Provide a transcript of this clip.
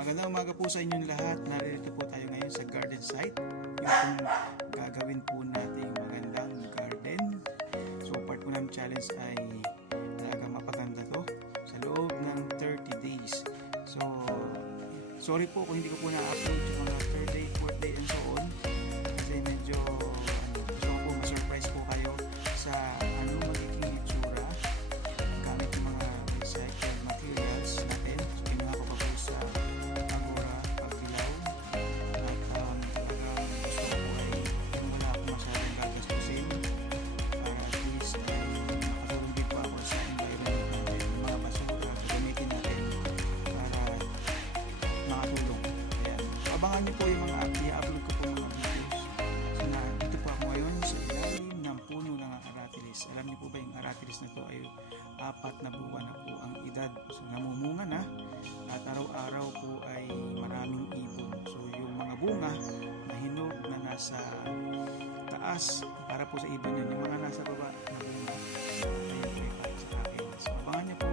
Magandang umaga po sa inyong lahat. Naririto po tayo ngayon sa garden site. Yung gagawin po natin magandang garden. So part po ng challenge ay talagang mapaganda to sa loob ng 30 days. So sorry po kung hindi ko po na-upload yung mga 3rd day, 4th day and so on. Kasi medyo gusto ko po ma-surprise po kayo sa ano magiging itsura gamit yung mga recycled materials natin. So kinuha ko pa po sa Agora Pagdilaw at talagang gusto ko po ay yung wala akong masyadong gagastusin para at least ay makatulong din po ako sa environment natin, yung mga basura gamitin natin para makatulong. Ayan. So abangan niyo po yung mga i-upload ko po mga videos. So dito po ako ngayon sa ilalim ng puno ng aratilis. Alam niyo po ba yung aratilis na to ay 4 na buwan na po ang edad. So namumunga na at araw-araw po ay maraming ibon. So yung mga bunga na hinog na nasa taas para po sa ibon yun. Yung mga nasa baba na bunga ay para sa akin. So abangan niyo po